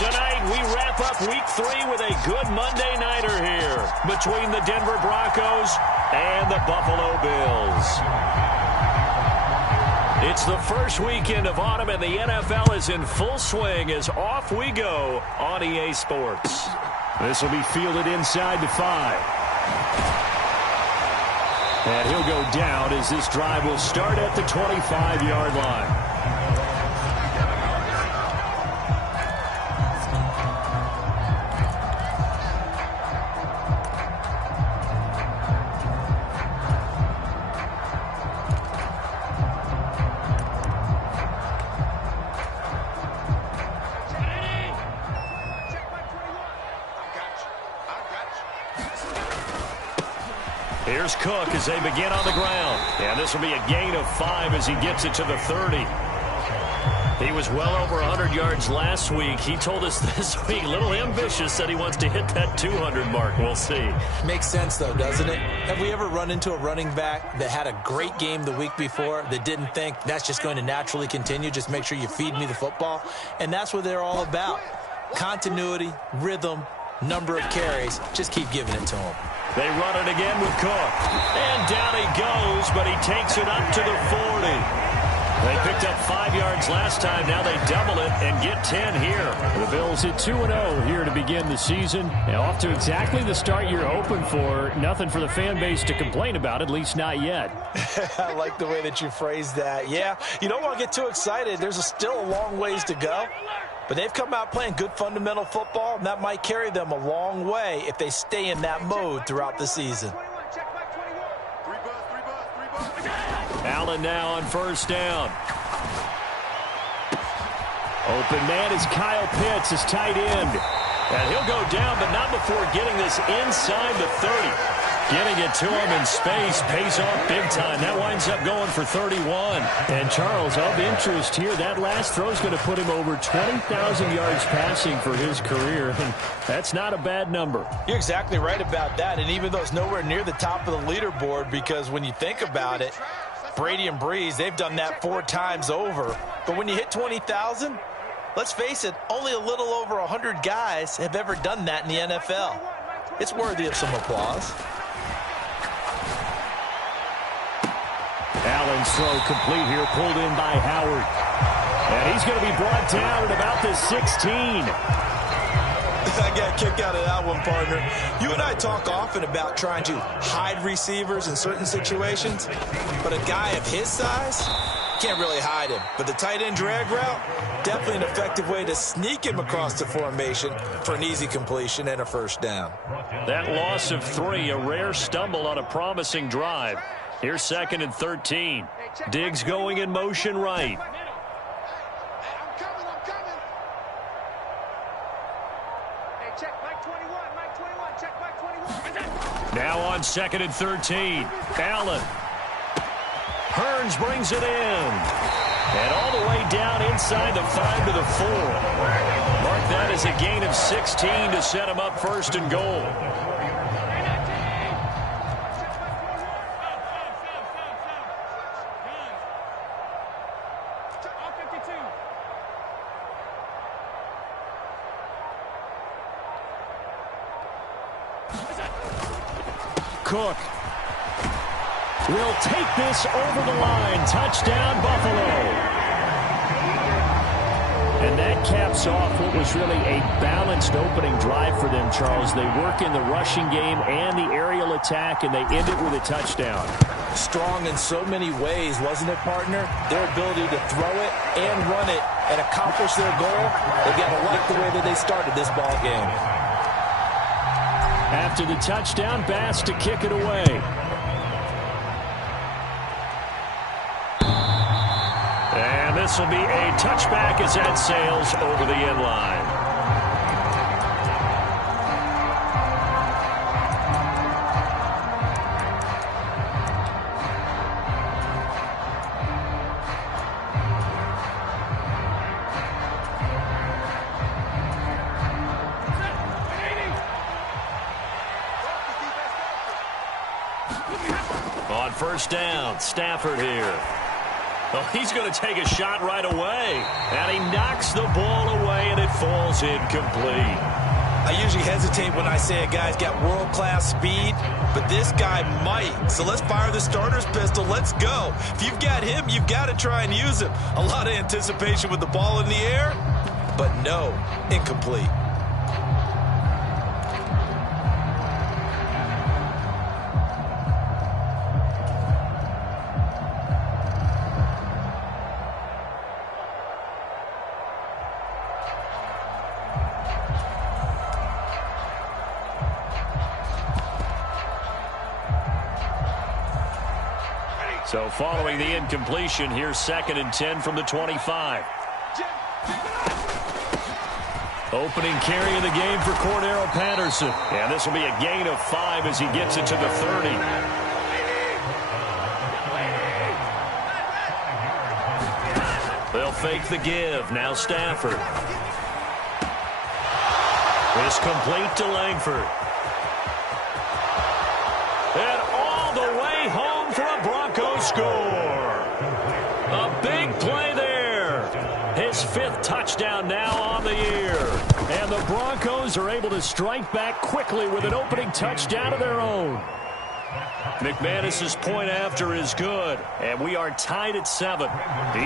Tonight, we wrap up Week 3 with a good Monday nighter here between the Denver Broncos and the Buffalo Bills. It's the first weekend of autumn, and the NFL is in full swing as off we go on EA Sports. This will be fielded inside the 5. And he'll go down as this drive will start at the 25-yard line. Here's Cook as they begin on the ground. And this will be a gain of 5 as he gets it to the 30. He was well over 100 yards last week. He told us this week, a little ambitious, said he wants to hit that 200 mark. We'll see. Makes sense, though, doesn't it? Have we ever run into a running back that had a great game the week before that didn't think that's just going to naturally continue? Just make sure you feed me the football. And that's what they're all about. Continuity, rhythm, number of carries. Just keep giving it to them. They run it again with Cook. And down he goes, but he takes it up to the 40. They picked up 5 yards last time. Now they double it and get 10 here. The Bills at 2-0 here to begin the season. And off to exactly the start you're hoping for. Nothing for the fan base to complain about, at least not yet. I like the way that you phrased that. Yeah, you don't want to get too excited. There's still a long ways to go. But they've come out playing good fundamental football, and that might carry them a long way if they stay in that mode throughout the season. Allen now on first down. Open man is Kyle Pitts, his tight end. And he'll go down, but not before getting this inside the 30. Getting it to him in space pays off big time. That winds up going for 31. And, Charles, of interest here, that last throw is going to put him over 20,000 yards passing for his career. And that's not a bad number. You're exactly right about that. And even though it's nowhere near the top of the leaderboard, because when you think about it, Brady and Breeze, they've done that 4 times over. But when you hit 20,000, let's face it, only a little over 100 guys have ever done that in the NFL. It's worthy of some applause. Allen's throw complete here, pulled in by Howard. And he's going to be brought down at about the 16. I got a kick out of that one, partner. You and I talk often about trying to hide receivers in certain situations, but a guy of his size can't really hide him. But the tight end drag route, definitely an effective way to sneak him across the formation for an easy completion and a first down. That loss of 3, a rare stumble on a promising drive. Here's 2nd and 13. Diggs going in motion right. Now on 2nd and 13. Allen. Hearns brings it in. And all the way down inside the 5 to the 4. Mark that as a gain of 16 to set him up 1st and goal. Cook will take this over the line. Touchdown, Buffalo. And that caps off what was really a balanced opening drive for them, Charles. They work in the rushing game and the aerial attack, and they end it with a touchdown. Strong in so many ways, wasn't it, partner? Their ability to throw it and run it and accomplish their goal. They've got to like the way that they started this ball game. After the touchdown, Bass to kick it away. And this will be a touchback as that sails over the end line. On first down, Stafford here. Oh, he's going to take a shot right away. And he knocks the ball away, and it falls incomplete. I usually hesitate when I say a guy's got world-class speed, but this guy might. So let's fire the starter's pistol. Let's go. If you've got him, you've got to try and use him. A lot of anticipation with the ball in the air, but no, incomplete. So following the incompletion, here's 2nd and 10 from the 25. Opening carry of the game for Cordero Patterson. And this will be a gain of 5 as he gets it to the 30. They'll fake the give. Now Stafford. It's complete to Langford. And all the way home for a Broncos score. A big play there. His 5th touchdown now on the year. And the Broncos are able to strike back quickly with an opening touchdown of their own. McManus's point after is good, and we are tied at 7.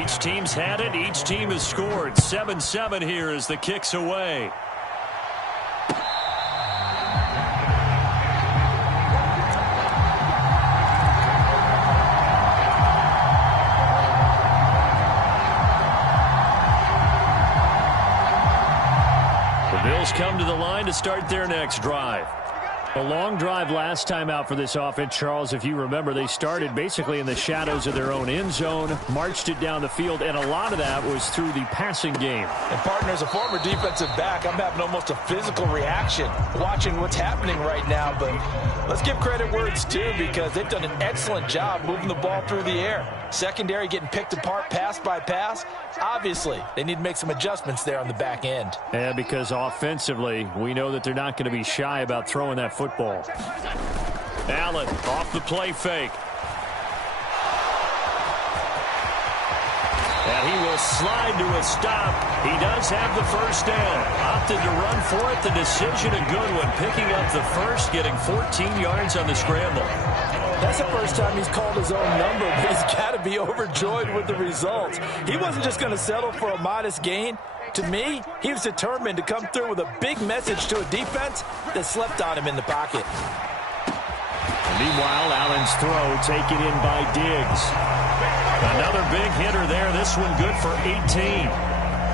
Each team's had it. Each team has scored. 7-7 here as the kick's away. Bills come to the line to start their next drive. A long drive last time out for this offense, Charles. If you remember, they started basically in the shadows of their own end zone, marched it down the field, and a lot of that was through the passing game. And, partner, as a former defensive back, I'm having almost a physical reaction watching what's happening right now. But let's give credit where it's due, because they've done an excellent job moving the ball through the air. Secondary getting picked apart pass by pass. Obviously, they need to make some adjustments there on the back end. Yeah, because offensively, we know that they're not going to be shy about throwing that football. Allen off the play fake. And he will slide to a stop. He does have the first down. Opted to run for it. The decision a good one. Picking up the first, getting 14 yards on the scramble. That's the first time he's called his own number, but he's got to be overjoyed with the results. He wasn't just going to settle for a modest gain. To me, he was determined to come through with a big message to a defense that slept on him in the pocket. Meanwhile, Allen's throw taken in by Diggs. Another big hitter there. This one good for 18.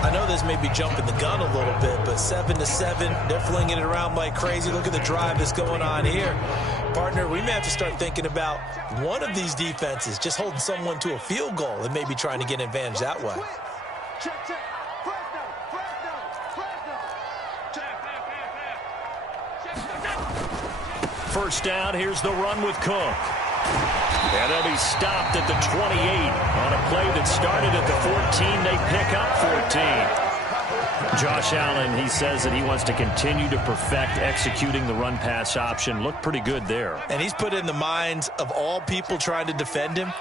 I know this may be jumping the gun a little bit, but 7-7, they're flinging it around like crazy. Look at the drive that's going on here. Partner, we may have to start thinking about one of these defenses just holding someone to a field goal and maybe trying to get an advantage that way. First down, here's the run with Cook. And they'll be stopped at the 28 on a play that started at the 14. They pick up 14. Josh Allen, he says that he wants to continue to perfect executing the run-pass option. Looked pretty good there. And he's put in the minds of all people trying to defend him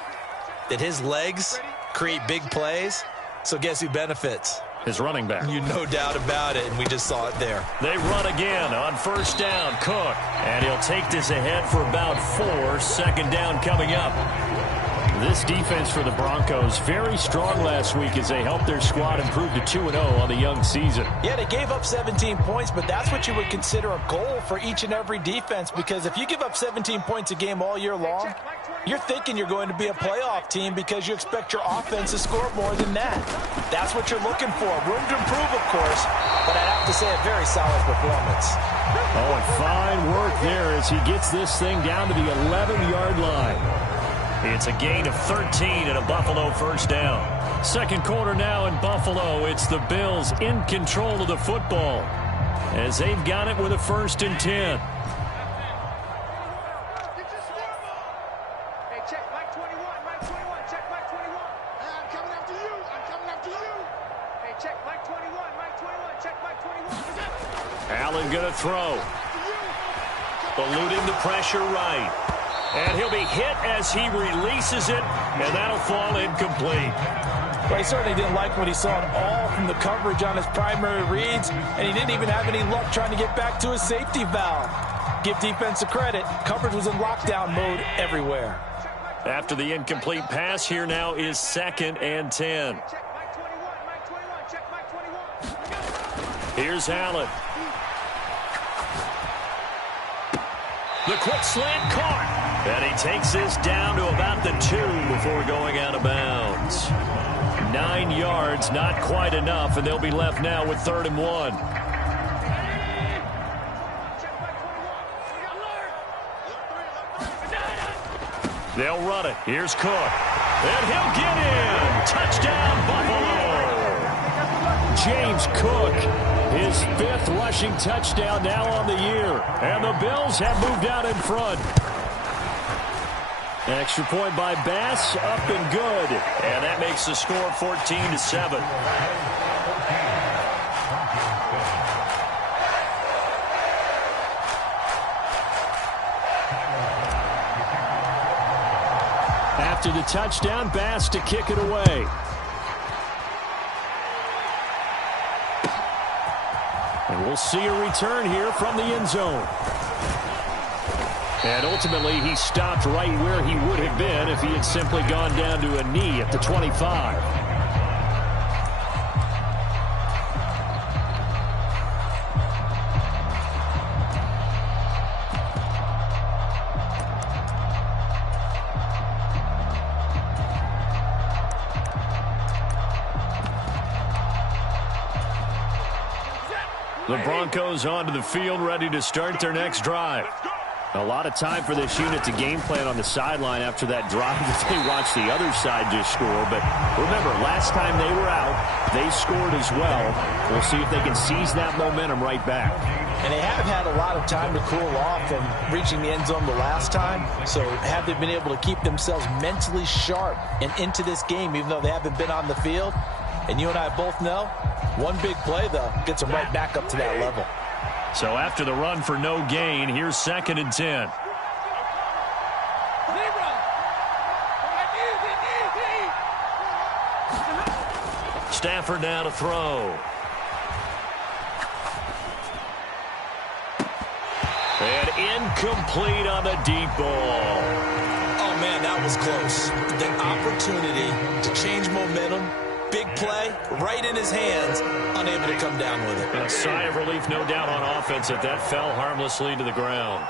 that his legs create big plays. So guess who benefits? His running back. You no doubt about it, and we just saw it there. They run again on first down. Cook. And he'll take this ahead for about 4. Second down coming up. This defense for the Broncos, very strong last week as they helped their squad improve to 2-0 on the young season. Yeah, they gave up 17 points, but that's what you would consider a goal for each and every defense, because if you give up 17 points a game all year long, you're thinking you're going to be a playoff team because you expect your offense to score more than that. That's what you're looking for. Room to improve, of course, but I'd have to say a very solid performance. Oh, and fine work there as he gets this thing down to the 11-yard line. It's a gain of 13 and a Buffalo first down. Second quarter now in Buffalo. It's the Bills in control of the football as they've got it with a 1st and 10. Allen going to throw. Eluding the pressure right. And he'll be hit as he releases it, and that'll fall incomplete. Well, he certainly didn't like what he saw at all from the coverage on his primary reads, and he didn't even have any luck trying to get back to his safety valve. Give defense a credit. Coverage was in lockdown mode everywhere. After the incomplete pass, here now is 2nd and 10. Here's Allen. The quick slant caught. And he takes this down to about the 2 before going out of bounds. 9 yards, not quite enough, and they'll be left now with 3rd and 1. They'll run it. Here's Cook. And he'll get in. Touchdown, Buffalo. James Cook, his 5th rushing touchdown now on the year. And the Bills have moved out in front. Extra point by Bass, up and good. And that makes the score 14-7. After the touchdown, Bass to kick it away. And we'll see a return here from the end zone. And ultimately, he stopped right where he would have been if he had simply gone down to a knee at the 25. The Broncos onto the field, ready to start their next drive. A lot of time for this unit to game plan on the sideline after that drive that they watched the other side just score. But remember, last time they were out, they scored as well. We'll see if they can seize that momentum right back. And they haven't had a lot of time to cool off from reaching the end zone the last time. So have they been able to keep themselves mentally sharp and into this game, even though they haven't been on the field? And you and I both know, one big play, though, gets them right back up to that level. So after the run for no gain, here's 2nd and 10. Stafford now to throw. And incomplete on the deep ball. Oh, man, that was close. The opportunity to change momentum. Big play, right in his hands, unable to come down with it. A sigh of relief, no doubt, on offense that fell harmlessly to the ground.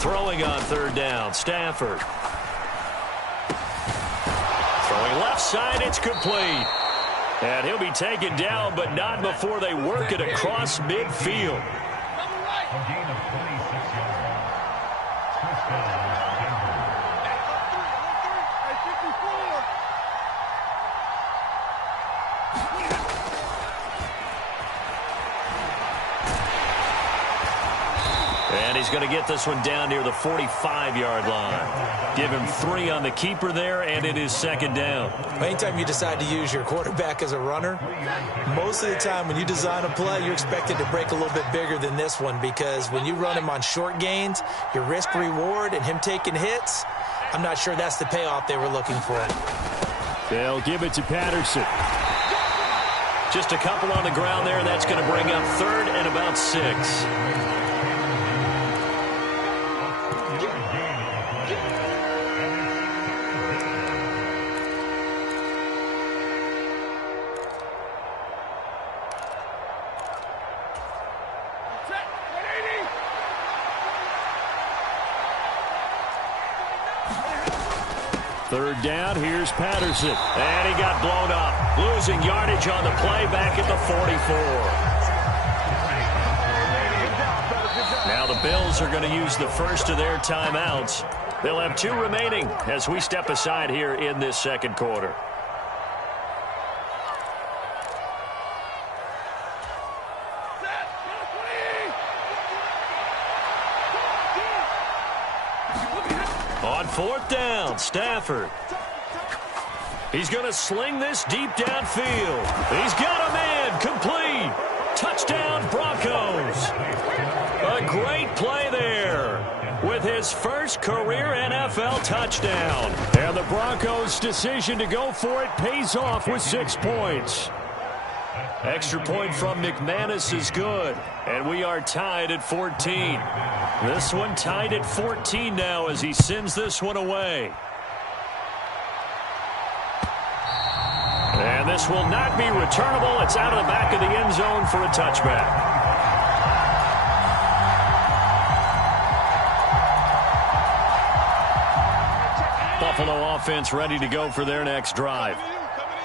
Throwing on 3rd down, Stafford. Throwing left side, it's complete. And he'll be taken down, but not before they work it across midfield. And he's going to get this one down near the 45-yard line. Give him 3 on the keeper there, and it is 2nd down. Anytime you decide to use your quarterback as a runner, most of the time when you design a play, you're expected to break a little bit bigger than this one, because when you run him on short gains, your risk-reward and him taking hits, I'm not sure that's the payoff they were looking for. They'll give it to Patterson. Just a couple on the ground there, and that's going to bring up 3rd and about 6. Third down, here's Patterson. And he got blown up. Losing yardage on the play back at the 44. Now the Bills are going to use the first of their timeouts. They'll have 2 remaining as we step aside here in this 2nd quarter. On 4th down, Stafford. He's going to sling this deep downfield. He's got a man, complete. Touchdown, Broncos. A great play there. his first career NFL touchdown. And the Broncos' decision to go for it pays off with 6 points. Extra point from McManus is good, and we are tied at 14. This one tied at 14 now as he sends this one away. And this will not be returnable. It's out of the back of the end zone for a touchback. Buffalo offense ready to go for their next drive.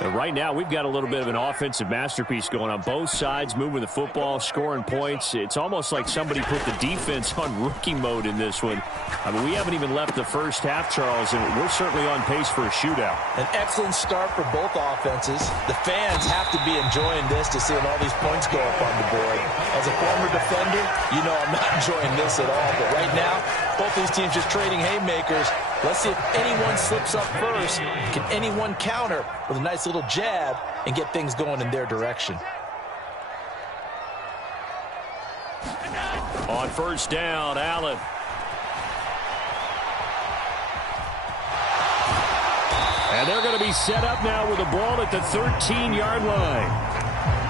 And right now, we've got a little bit of an offensive masterpiece going on. Both sides moving the football, scoring points. It's almost like somebody put the defense on rookie mode in this one. I mean, we haven't even left the first half, Charles, and we're certainly on pace for a shootout. An excellent start for both offenses. The fans have to be enjoying this to seeing all these points go up on the board. As a former defender, you know I'm not enjoying this at all. But right now, both these teams just trading haymakers. Let's see if anyone slips up first. Can anyone counter with a nice little jab and get things going in their direction? On first down, Allen. And they're going to be set up now with the ball at the 13-yard line.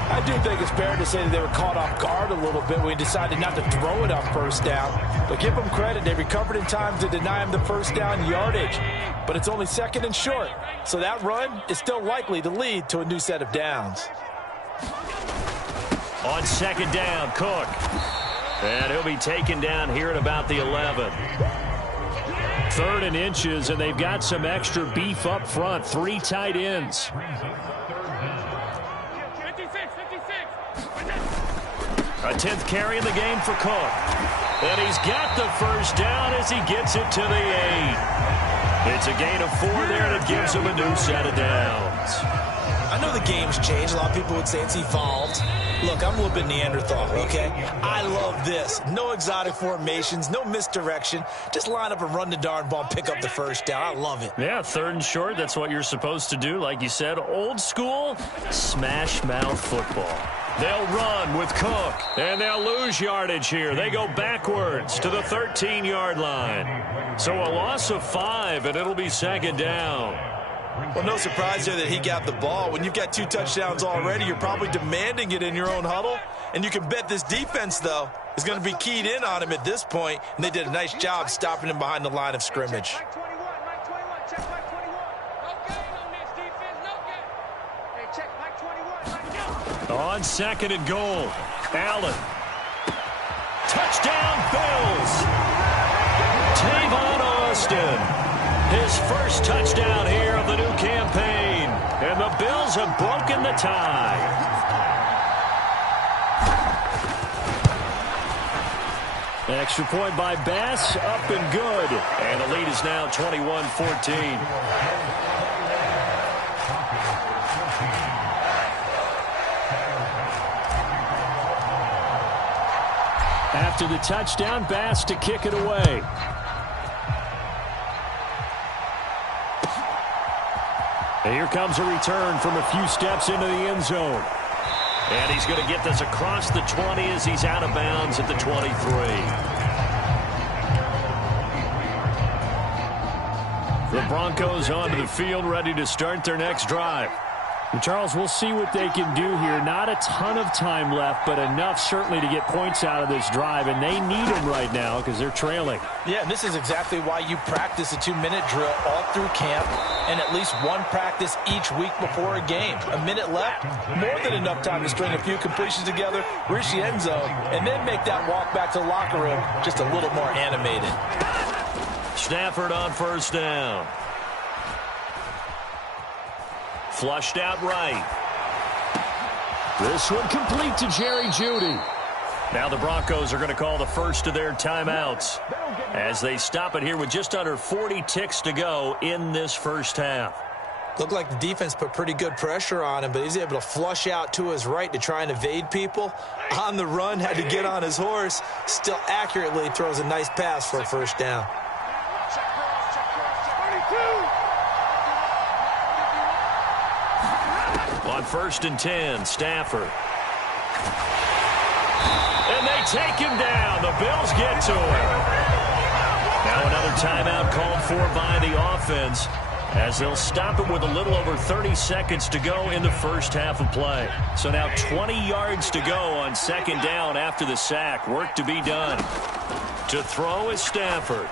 I do think it's fair to say that they were caught off guard a little bit when we decided not to throw it on first down. But give them credit. They recovered in time to deny him the first down yardage. But it's only second and short. So that run is still likely to lead to a new set of downs. On second down, Cook. And he'll be taken down here at about the 11. 3rd and inches, and they've got some extra beef up front. 3 tight ends. A 10th carry in the game for Cook. And he's got the first down as he gets it to the 8. It's a gain of 4 there, and it gives him a new set of downs. I know the game's changed. A lot of people would say it's evolved. Look, I'm a little bit Neanderthal, okay? I love this. No exotic formations, no misdirection. Just line up and run the darn ball and pick up the first down. I love it. Yeah, 3rd and short, that's what you're supposed to do. Like you said, old school, smash mouth football. They'll run with Cook, and they'll lose yardage here. They go backwards to the 13-yard line. So a loss of 5, and it'll be second down. Well, no surprise there that he got the ball. When you've got 2 touchdowns already, you're probably demanding it in your own huddle. And you can bet this defense, though, is going to be keyed in on him at this point. And they did a nice job stopping him behind the line of scrimmage. On second and goal, Allen. Touchdown, Bills. Tavon Austin. His first touchdown here of the new campaign. And the Bills have broken the tie. An extra point by Bass, up and good. And the lead is now 21-14. After the touchdown, Bass to kick it away. And here comes a return from a few steps into the end zone. And he's going to get this across the 20 as he's out of bounds at the 23. The Broncos onto the field, ready to start their next drive. And Charles, we'll see what they can do here. Not a ton of time left, but enough certainly to get points out of this drive, and they need them right now because they're trailing. Yeah, and this is exactly why you practice a 2-minute drill all through camp and at least one practice each week before a game. A minute left, more than enough time to string a few completions together, reach the end zone, and then make that walk back to the locker room just a little more animated. Stafford on first down. Flushed out right. This one complete to Jerry Jeudy. Now the Broncos are going to call the first of their timeouts as they stop it here with just under 40 ticks to go in this first half. Looked like the defense put pretty good pressure on him, but he's able to flush out to his right to try and evade people. On the run, had to get on his horse. Still accurately throws a nice pass for a first down. On 1st and 10, Stafford. And they take him down. The Bills get to him. Now another timeout called for by the offense, as they'll stop it with a little over 30 seconds to go in the first half of play. So now 20 yards to go on second down after the sack. Work to be done. To throw is Stafford.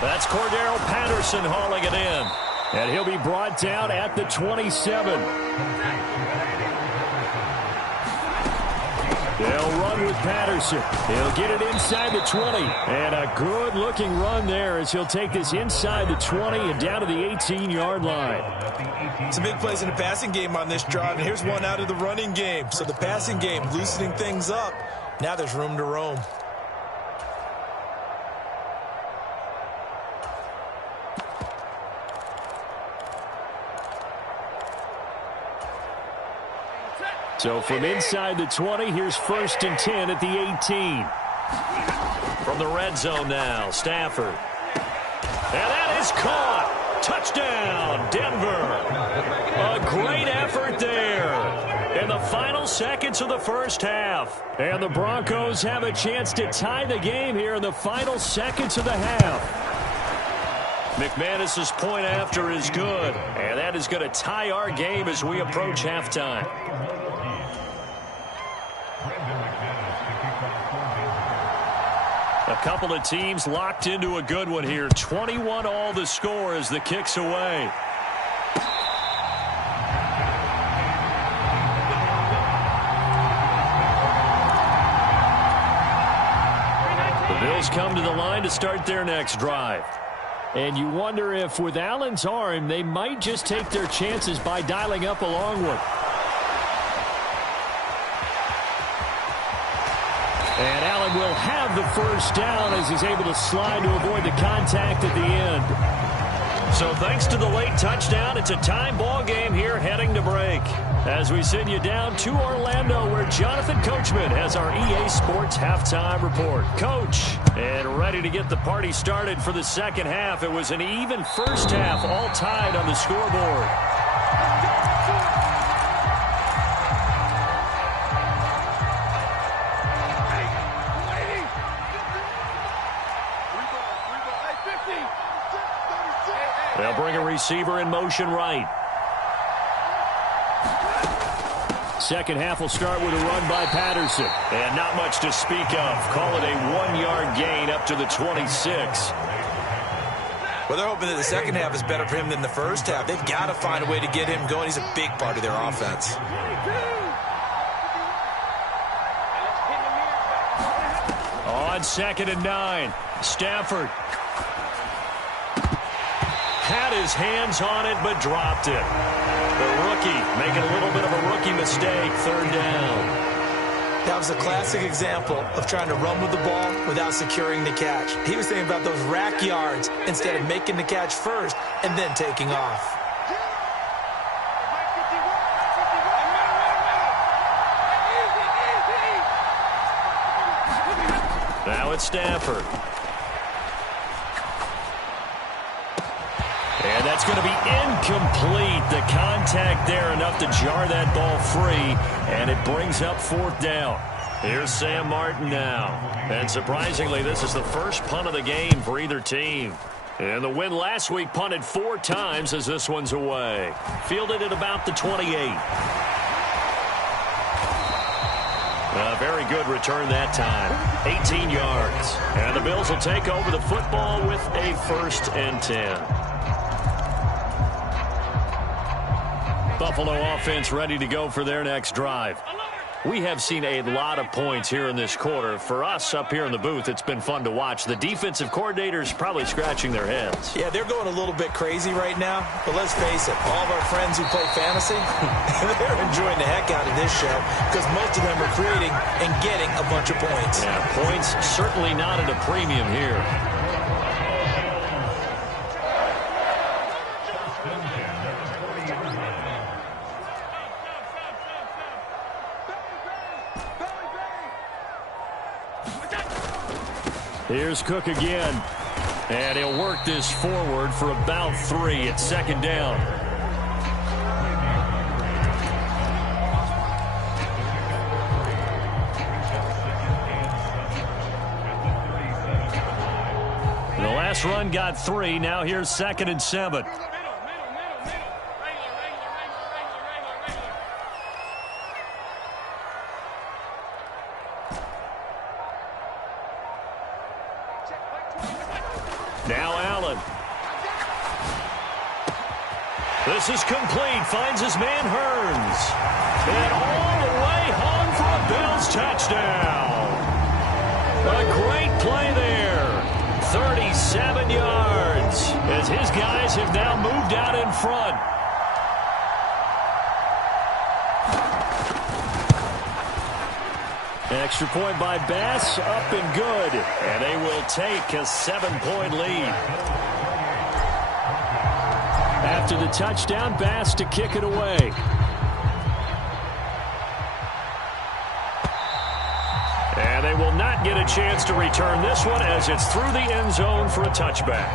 That's Cordero Patterson hauling it in. And he'll be brought down at the 27. They'll run with Patterson. He'll get it inside the 20. And a good-looking run there as he'll take this inside the 20 and down to the 18-yard line. Some big plays in the passing game on this drive, and here's one out of the running game. So the passing game loosening things up. Now there's room to roam. So from inside the 20, here's 1st and 10 at the 18. From the red zone now, Stafford. And that is caught. Touchdown, Denver. A great effort there in the final seconds of the first half. And the Broncos have a chance to tie the game here in the final seconds of the half. McManus's point after is good, and that is going to tie our game as we approach halftime. A couple of teams locked into a good one here. 21 all the score as the kick's away. The Bills come to the line to start their next drive. And you wonder if with Allen's arm, they might just take their chances by dialing up a long one. And Allen will have the first down as he's able to slide to avoid the contact at the end. So thanks to the late touchdown, it's a time ball game here heading to break. As we send you down to Orlando, where Jonathan Coachman has our EA Sports halftime report. Coach, and ready to get the party started for the second half. It was an even first half, all tied on the scoreboard. They'll bring a receiver in motion right. Second half will start with a run by Patterson. And not much to speak of. Call it a 1-yard gain up to the 26. Well, they're hoping that the second half is better for him than the first half. They've got to find a way to get him going. He's a big part of their offense. On 2nd and 9, Stafford had his hands on it but dropped it. The rookie making a little bit of a rookie mistake, 3rd down. That was a classic example of trying to run with the ball without securing the catch. He was thinking about those rack yards instead of making the catch first and then taking off. Now it's Stafford. And that's going to be incomplete. The contact there enough to jar that ball free, and it brings up 4th down. Here's Sam Martin now. And surprisingly, this is the first punt of the game for either team. And the win last week punted 4 times as this one's away. Fielded at about the 28. A very good return that time. 18 yards. And the Bills will take over the football with a 1st and 10. Buffalo offense ready to go for their next drive. We have seen a lot of points here in this quarter. For us up here in the booth, it's been fun to watch. The defensive coordinators probably scratching their heads. Yeah, they're going a little bit crazy right now. But let's face it, all of our friends who play fantasy, they're enjoying the heck out of this show because most of them are creating and getting a bunch of points. Yeah, points certainly not at a premium here. Here's Cook again. And he'll work this forward for about 3 at 2nd down. The Last run got 3. Now here's 2nd and 7. Now Allen. This is complete. Finds his man Hearns. And all the way home for a Bills touchdown. A great play there. 37 yards as his guys have now moved out in front. Extra point by Bass, up and good. And they will take a 7-point lead. After the touchdown, Bass to kick it away. And they will not get a chance to return this one as it's through the end zone for a touchback.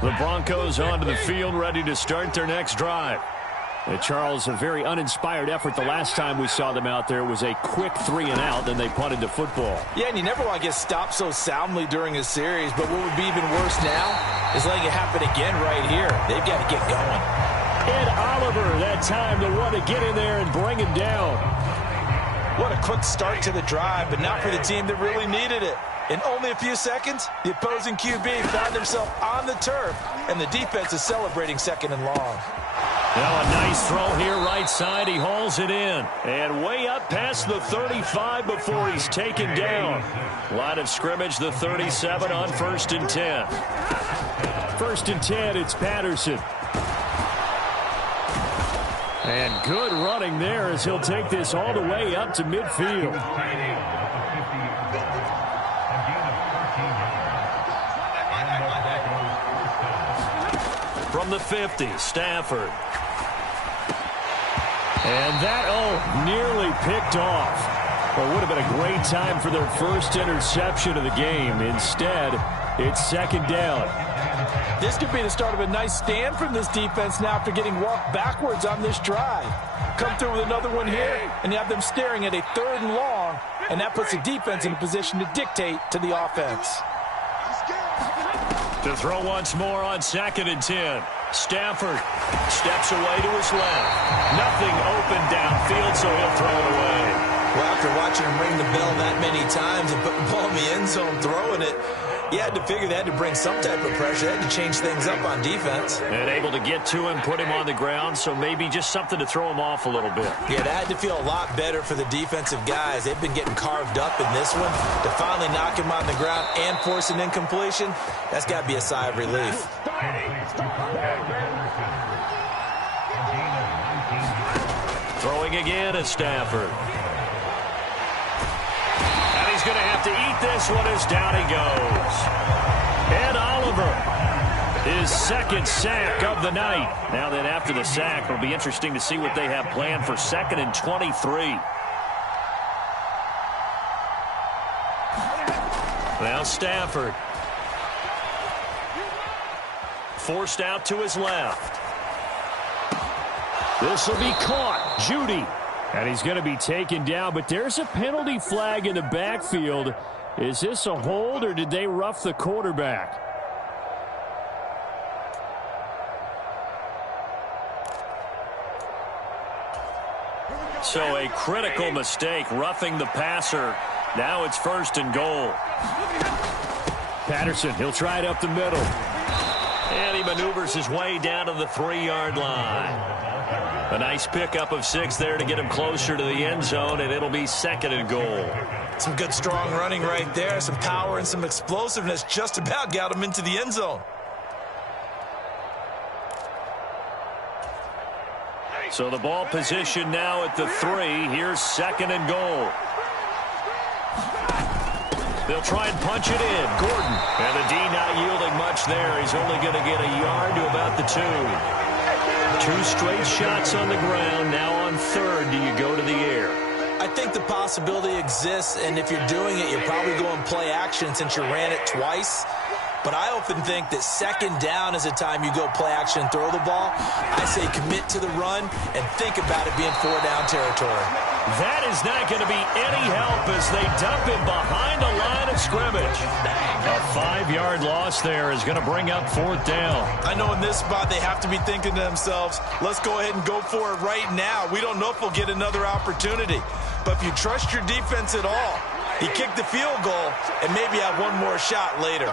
The Broncos onto the field, ready to start their next drive. Charles, a very uninspired effort the last time we saw them out there was a quick 3-and-out, then they punted the football. Yeah, and you never want to get stopped so soundly during a series, but what would be even worse now is letting it happen again right here. They've got to get going. And Oliver, that time to want to get in there and bring him down. What a quick start to the drive, but not for the team that really needed it. In only a few seconds, the opposing QB found himself on the turf, and the defense is celebrating 2nd and long. Now a nice throw here right side. He hauls it in. And way up past the 35 before he's taken down. Line of scrimmage, the 37 on 1st and 10. 1st and 10, it's Patterson. And good running there as he'll take this all the way up to midfield. From the 50, Stafford. And that, nearly picked off. Well, would have been a great time for their first interception of the game. Instead, it's 2nd down. This could be the start of a nice stand from this defense now after getting walked backwards on this drive. Come through with another one here, and you have them staring at a 3rd and long, and that puts the defense in a position to dictate to the offense. To throw once more on 2nd and 10. Stafford steps away to his left. Nothing open downfield, so he'll throw it away. Well, after watching him ring the bell that many times and put the ball in the end zone throwing it, you had to figure they had to bring some type of pressure. They had to change things up on defense. And able to get to him, put him on the ground, so maybe just something to throw him off a little bit. Yeah, that had to feel a lot better for the defensive guys. They've been getting carved up in this one. To finally knock him on the ground and force an incompletion, that's got to be a sigh of relief. Throwing again at Stafford. He's going to have to eat this one as down he goes. And Oliver, his 2nd sack of the night. Now then, after the sack, it'll be interesting to see what they have planned for 2nd and 23. Now Stafford. Forced out to his left. This will be caught. Judy. And he's going to be taken down, but there's a penalty flag in the backfield. Is this a hold, or did they rough the quarterback? So a critical mistake, roughing the passer. Now it's 1st and goal. Patterson, he'll try it up the middle. And he maneuvers his way down to the 3-yard line. A nice pickup of 6 there to get him closer to the end zone, and it'll be 2nd and goal. Some good strong running right there, some power and some explosiveness just about got him into the end zone. So the ball position now at the 3. Here's 2nd and goal. They'll try and punch it in. Gordon. And the D not yielding much there. He's only going to get a yard to about the 2. 2 straight shots on the ground. Now on 3rd, do you go to the air? I think the possibility exists, and if you're doing it, you're probably going play action since you ran it twice. But I often think that 2nd down is a time you go play action and throw the ball. I say commit to the run and think about it being 4-down territory. That is not going to be any help as they dump him behind the line of scrimmage. A 5-yard loss there is going to bring up 4th down. I know in this spot they have to be thinking to themselves, let's go ahead and go for it right now. We don't know if we'll get another opportunity. But if you trust your defense at all, he kicked the field goal and maybe have one more shot later.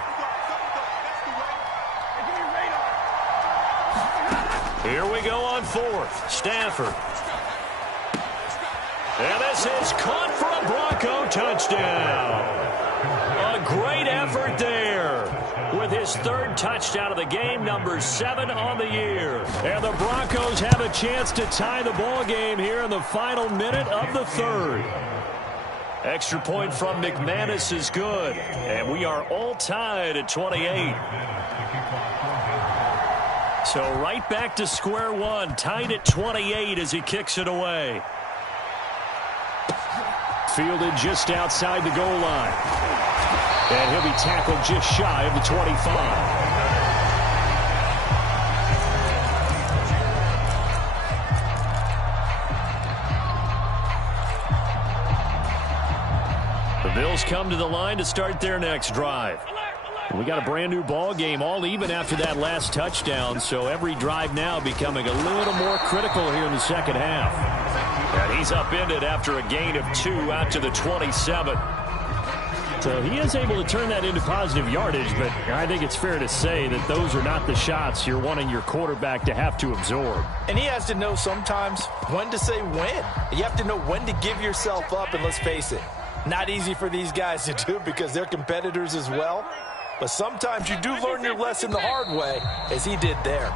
Here we go on 4th. Stafford. And this is caught for a Bronco touchdown. A great effort there with his 3rd touchdown of the game, number 7 on the year. And the Broncos have a chance to tie the ball game here in the final minute of the 3rd. Extra point from McManus is good. And we are all tied at 28. So right back to square one, tied at 28 as he kicks it away. Fielded just outside the goal line. And he'll be tackled just shy of the 25. The Bills come to the line to start their next drive. We got a brand new ball game, all even after that last touchdown, so every drive now becoming a little more critical here in the second half. And he's upended after a gain of 2 out to the 27. So he is able to turn that into positive yardage, but I think it's fair to say that those are not the shots you're wanting your quarterback to have to absorb. And he has to know sometimes when to say when. You have to know when to give yourself up, and let's face it, not easy for these guys to do because they're competitors as well. But sometimes you do learn your lesson the hard way, as he did there.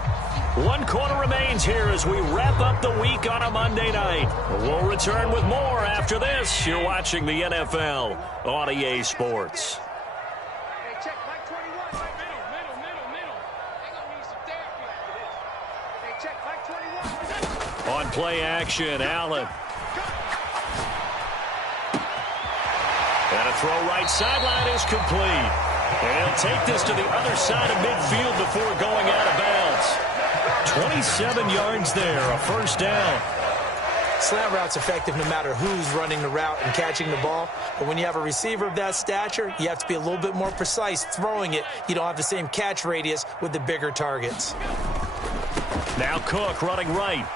1 quarter remains here as we wrap up the week on a Monday night. We'll return with more after this. You're watching the NFL on EA Sports. Hey, check Mike 21. Middle. They're going to need some therapy after this. Hey, check Mike 21. On play action, Allen. And a throw right sideline is complete. And he'll take this to the other side of midfield before going out of bounds. 27 yards there, a 1st down. Slant route's effective no matter who's running the route and catching the ball. But when you have a receiver of that stature, you have to be a little bit more precise throwing it. You don't have the same catch radius with the bigger targets. Now Cook running right.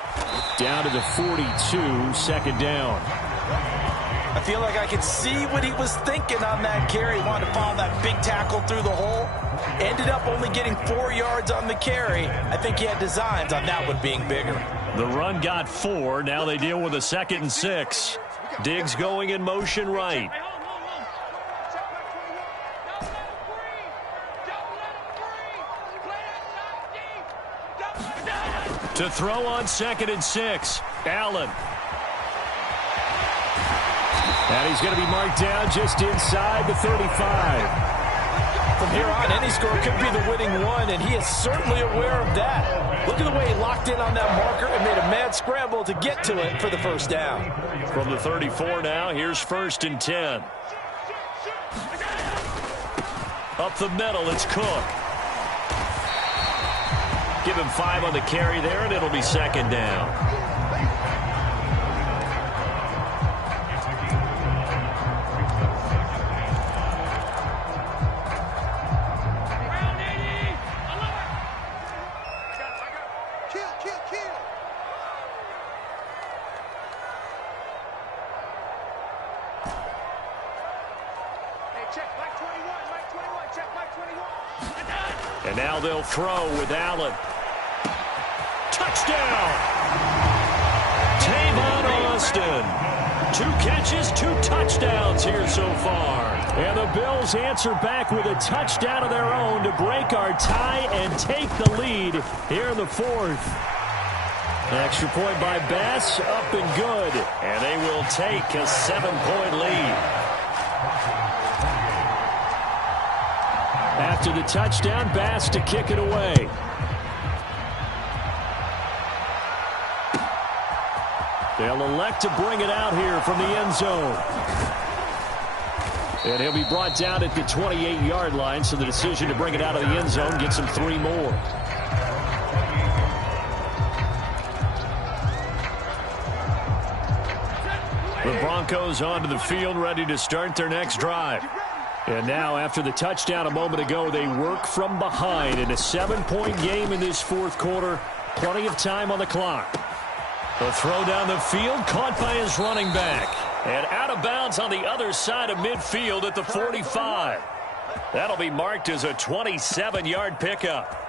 Down to the 42, 2nd down. I feel like I could see what he was thinking on that carry. He wanted to follow that big tackle through the hole. Ended up only getting 4 yards on the carry. I think he had designs on that one being bigger. The run got 4. Now they deal with a 2nd and 6. Diggs going in motion right. To throw on 2nd and 6. Allen. And he's going to be marked down just inside the 35. From here on, any score could be the winning one, and he is certainly aware of that. Look at the way he locked in on that marker and made a mad scramble to get to it for the 1st down. From the 34 now, here's 1st and 10. Up the middle, it's Cook. Give him 5 on the carry there, and it'll be 2nd down. And now they'll throw with Allen. Touchdown! Tavon Austin. 2 catches, 2 touchdowns here so far. And the Bills answer back with a touchdown of their own to break our tie and take the lead here in the 4th. An extra point by Bass, up and good. And they will take a 7-point lead. After the touchdown, Bass to kick it away. They'll elect to bring it out here from the end zone. And he'll be brought down at the 28-yard line, so the decision to bring it out of the end zone gets him 3 more. Broncos onto the field, ready to start their next drive. And now, after the touchdown a moment ago, they work from behind in a 7-point game in this fourth quarter. Plenty of time on the clock. The throw down the field, caught by his running back. And out of bounds on the other side of midfield at the 45. That'll be marked as a 27-yard pickup.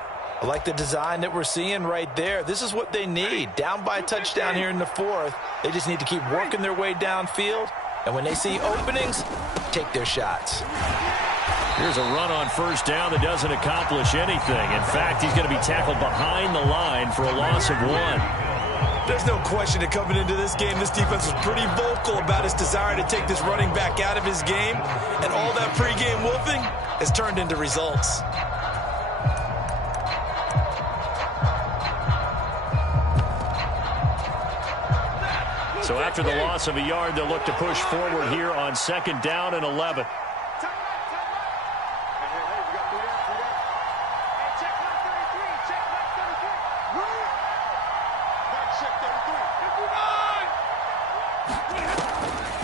I like the design that we're seeing right there. This is what they need. Down by a touchdown here in the fourth. They just need to keep working their way downfield. And when they see openings, take their shots. Here's a run on first down that doesn't accomplish anything. In fact, he's going to be tackled behind the line for a loss of 1. There's no question that coming into this game, this defense was pretty vocal about its desire to take this running back out of his game. And all that pregame wolfing has turned into results. So after the loss of a yard, they'll look to push forward here on 2nd down and 11.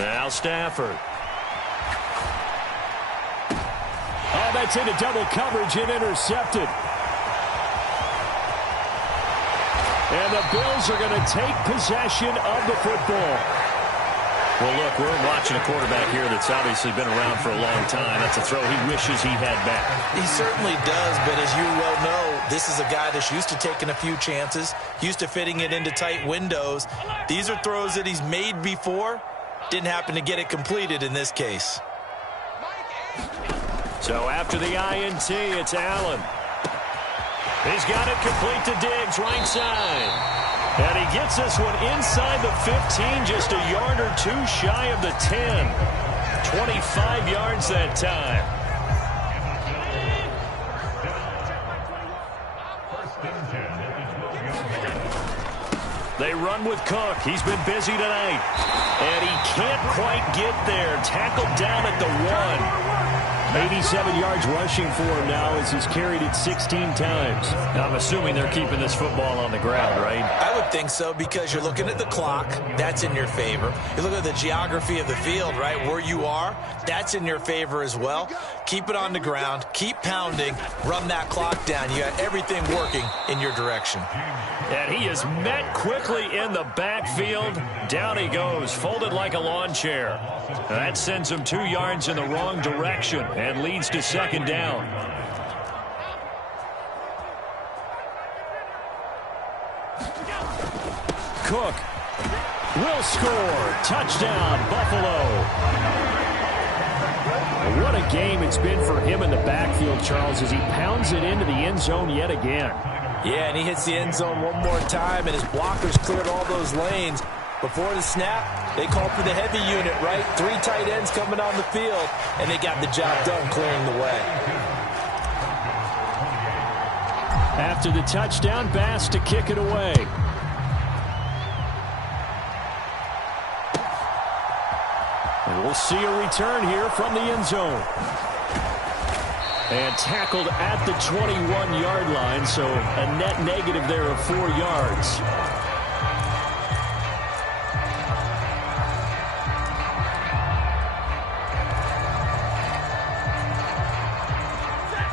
Now Stafford. Oh, that's into double coverage and intercepted. And the Bills are going to take possession of the football. Well, look, we're watching a quarterback here that's obviously been around for a long time. That's a throw he wishes he had back. He certainly does, but as you well know, this is a guy that's used to taking a few chances, used to fitting it into tight windows. These are throws that he's made before. Didn't happen to get it completed in this case. So after the INT, it's Allen. He's got it complete to Diggs, right side. And he gets this one inside the 15, just a yard or two shy of the 10. 25 yards that time. They run with Cook. He's been busy tonight. And he can't quite get there. Tackled down at the 1. 87 yards rushing for him now as he's carried it 16 times. Now, I'm assuming they're keeping this football on the ground, right? I would think so, because you're looking at the clock. That's in your favor. You look at the geography of the field, right, where you are. That's in your favor as well. Keep it on the ground. Keep pounding. Run that clock down. You got everything working in your direction. And he is met quickly in the backfield. Down he goes, folded like a lawn chair. That sends him 2 yards in the wrong direction and leads to 2nd down. Cook will score. Touchdown, Buffalo. What a game it's been for him in the backfield, Charles, as he pounds it into the end zone yet again. Yeah, and he hits the end zone one more time, and his blockers cleared all those lanes. Before the snap, they called for the heavy unit, right? 3 tight ends coming on the field, and they got the job done clearing the way. After the touchdown, Bass to kick it away. And we'll see a return here from the end zone. And tackled at the 21-yard line, so a net negative there of 4 yards.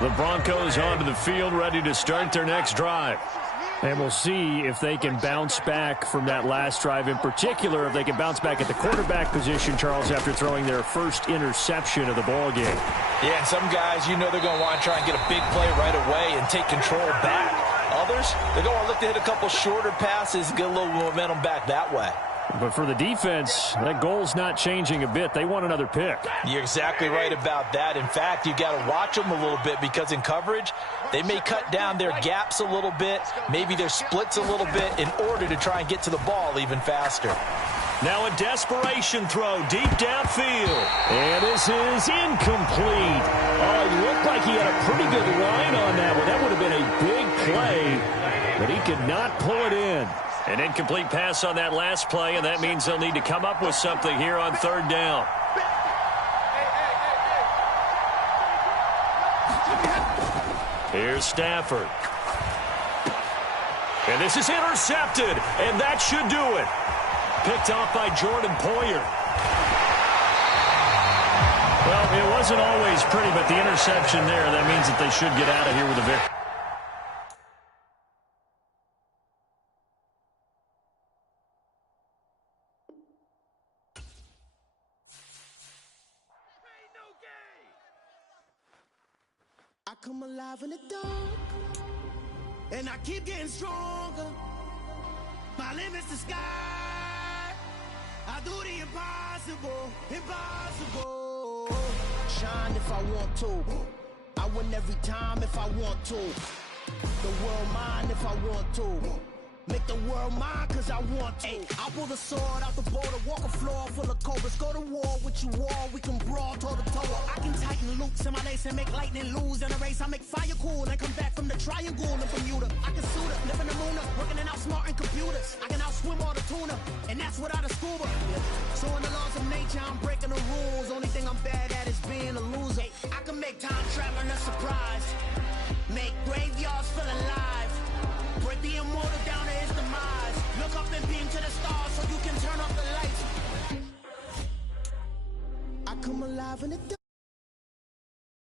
The Broncos onto the field, ready to start their next drive. And we'll see if they can bounce back from that last drive, in particular if they can bounce back at the quarterback position, Charles, after throwing their first interception of the ball game. Yeah, some guys, you know they're going to want to try and get a big play right away and take control back. Others, they're going to look to hit a couple shorter passes and get a little momentum back that way. But for the defense, that goal's not changing a bit. They want another pick. You're exactly right about that. In fact, you got to watch them a little bit, because in coverage, they may cut down their gaps a little bit, maybe their splits a little bit, in order to try and get to the ball even faster. Now a desperation throw deep downfield. And this is incomplete. Oh, it looked like he had a pretty good line on that one. That would have been a big play, but he could not pull it in. An incomplete pass on that last play, and that means they'll need to come up with something here on 3rd down. Here's Stafford. And this is intercepted, and that should do it. Picked off by Jordan Poyer. Well, it wasn't always pretty, but the interception there, that means that they should get out of here with a victory. I come alive in the dark, and I keep getting stronger. My limit's the sky. I do the impossible, impossible. Shine if I want to. I win every time if I want to. The world mine if I want to. Make the world mine cause I want to. Ay, I pull the sword out the border, walk a floor full of cobras. Go to war with you all, we can brawl toe to toe. I can tighten loops in my lace and make lightning lose in a race. I make fire cool and come back from the triangle in Bermuda. I can suit up, live in the moon up, working and outsmarting computers. I can outswim all the tuna, and that's without a scuba. So in the laws of nature, I'm breaking the rules. Only thing I'm bad at is being a loser. Ay, I can make time traveling a surprise. Make graveyards feel alive. Break the immortal down to his demise. Look up and beam to the stars so you can turn off the lights. I come alive in the dark.